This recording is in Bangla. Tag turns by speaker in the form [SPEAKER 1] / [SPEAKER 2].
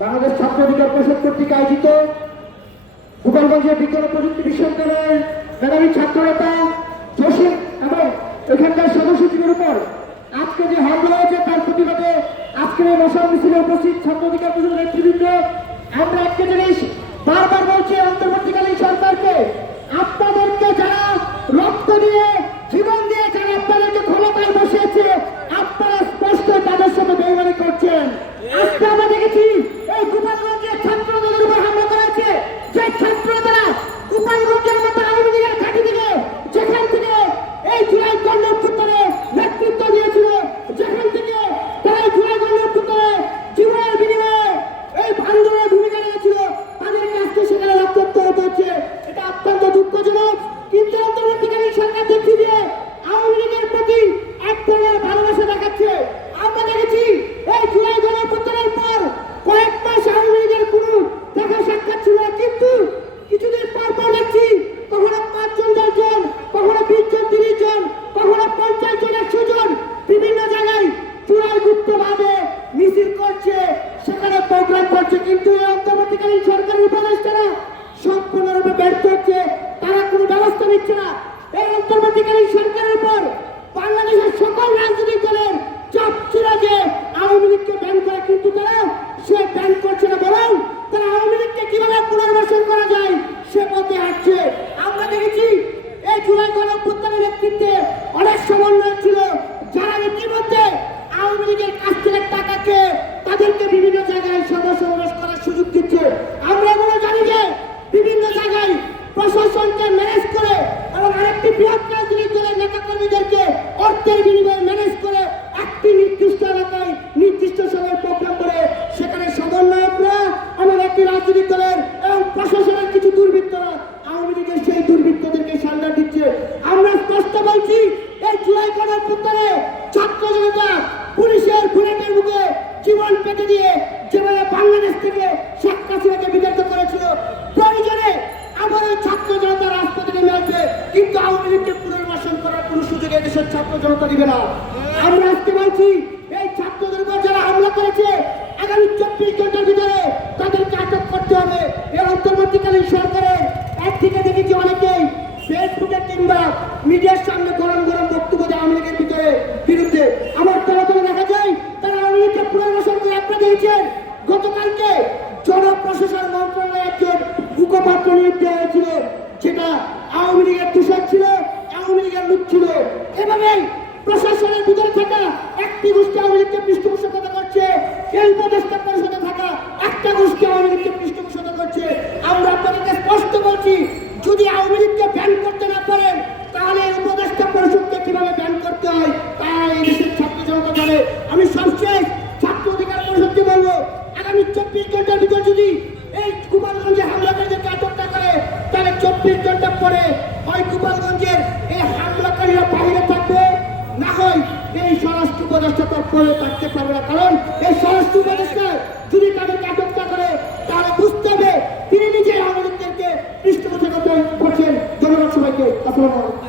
[SPEAKER 1] বাংলাদেশ ছাত্র অধিকার পরিষদ কর্তৃক আয়োজিত গোপালগঞ্জের বিজ্ঞান প্রযুক্তি বিশ্ববিদ্যালয়ের মেধাবী ছাত্রনেতা জসিম এবং এখানকার সদস্য সচিবের উপর আজকে যে হামলা হয়েছে তার প্রতিবাদে আজকের এই মশাল মিছিলে উপস্থিত ছাত্র অধিকার পরিষদ নেতৃবৃন্দ, আমরা একটা জিনিস বারবার বলছি, অন্তর্বর্তীকালীন সরকারকে আপনাদেরকে যারা রক্ত দিয়ে জীবন দিয়ে যারা আপনাদেরকে ক্ষমতায় বসিয়েছে আপনারা স্পষ্ট তাদের সাথে বেইমানি করছেন আজকে আমরা দেখেছি এই গোপালগঞ্জের ছাত্রদের উপর হামলা করেছে যে ছাত্ররা গোপালগঞ্জের মতো আওয়ামী লীগের ঘাঁটি থেকে যেখান থেকে এই জুলাই গণঅভ্যুত্থানে নেতৃত্ব দিয়েছিল যেখান থেকে তারা এই জুলাই গণঅভ্যুত্থানে জীবনের বিনিময়ে এই আন্দোলনের ভূমিকা নিয়েছিল তাদের কাছকে সেখানে রক্তাক্ত হতে হচ্ছে এটা অত্যন্ত দুঃখজনক কিন্তু অন্তর্বর্তীকালীন সরকার দেখিয়ে দিয়ে আওয়ামী লীগের প্রতি এক ধরনের ভালোবাসা দেখাচ্ছে আমরা দেখেছি এই জুলাই গণঅভ্যুত্থানের পর কয়েক মাস আওয়ামী লীগের কোনো দেখা সাক্ষাৎ ছিল না কিন্তু কিছুদিন পর পর দেখছি কখনো পাঁচজন দশজন কখনো বিশ জন তিরিশ জন কখনো পঞ্চাশ জন একশো জন বিভিন্ন জায়গায় চূড়ায় গুপ্তভাবে মিছিল করছে সেখানে প্রোগ্রাম করছে কিন্তু এই অন্তর্বর্তীকালীন সরকারের উপদেষ্টারা সম্পূর্ণরূপে ব্যর্থ হচ্ছে তারা কোনো ব্যবস্থা নিচ্ছে না। এই অন্তর্বর্তীকালীন সরকারের উপর বাংলাদেশের সকল রাজনৈতিক দলের চাপ ছিল যে আওয়ামী লীগকে ব্যান করে কিন্তু তারা সে ব্যান করছে না বরং তারা আওয়ামী লীগকে কীভাবে পুনর্বাসন করা যায় সে পথে হাঁটছে আমরা দেখেছি এই জুলাই গণঅভ্যুত্থানের নেতৃত্বে অনেক সমন্বয় ছিল যারা ইতিমধ্যে আওয়ামী লীগের কাছ থেকে টাকাকে তাদেরকে বিভিন্ন জায়গায় সভা সমাবেশ করার সুযোগ দিচ্ছে আমরা এগুলো জানি যে বিভিন্ন জায়গায় প্রশাসনকে ম্যানেজ করে এবং আরেকটি বৃহৎ রাজনৈতিক দলের নেতা কর্মীদেরকে অর্থের বিনিময়ে ম্যানেজ করে একটি নির্দিষ্ট এলাকায় নির্দিষ্ট সময় প্রোগ্রাম করে সেখানে সমন্বয়করা এবং একটি রাজনৈতিক দলের এবং প্রশাসনের কিছু দুর্বৃত্তরা আওয়ামী লীগের সেই দুর্বৃত্তদেরকে সান্ডা দিচ্ছে আমরা স্পষ্ট বলছি জুলাই গণঅভ্যুত্থানে ছাত্র জনতা পুলিশের বুলেটের মুখে জীবন পেটে দিয়ে যেভাবে বাংলাদেশ থেকে শেখ হাসিনাকে বিতাড়িত করেছিল, প্রয়োজনে আমার ছাত্র জনতা রাজপথে নেমে আছে কিন্তু আওয়ামী লীগকে পুনর্বাসন করার কোনো সুযোগ এদেশের ছাত্র জনতা দিবে না। আমরা আজকে বলছি, এই ছাত্রদের উপর যারা হামলা করেছে, আগামী চব্বিশ ঘণ্টার ভিতরে তাদেরকে আটক করতে হবে। এই অন্তর্বর্তীকালীন সরকারের একদিকে দেখেছি অনেকেই ফেসবুকে কিংবা মিডিয়ার আওয়ামী লীগের ছিল। এভাবেই প্রশাসনের ভিতরে থাকা একটি গোষ্ঠী আওয়ামী লীগকে পৃষ্ঠপোষকতা করছে। এই উপদেষ্টা পরিষদে থাকা একটা গোষ্ঠী আওয়ামী লীগকে পৃষ্ঠপোষকতা করছে। আমরা আপনাদেরকে স্পষ্ট বলছি, যদি আওয়ামী লীগকে ব্যান করতে না পারেন, তাহলে এই উপদেষ্টা পরিষদকে কীভাবে ব্যান করতে হয়, তা এই দেশের ছাত্র জনতা জানে। আমি সবশেষ ছাত্র অধিকার পরিষদকে বলব, আগামী চব্বিশ ঘণ্টার ভিতর যদি এই গোপালগঞ্জে হামলাকারীদেরকে আটক না করে, তাহলে চব্বিশ ঘণ্টা পরে হয় গোপালগঞ্জের এই হামলাকারীরা বাইরে থাকবে না হয় এই স্বরাষ্ট্র তার থাকতে পারবে না। কারণ এই স্বরাষ্ট্র উপদেষ্টা যদি তাদেরকে আটক না করে, তাহলে বুঝতে হবে তিনি নিজে লীগদেরকে পৃষ্ঠপোষকতা করছেন। জনগণ সবাইকে। আসসালামু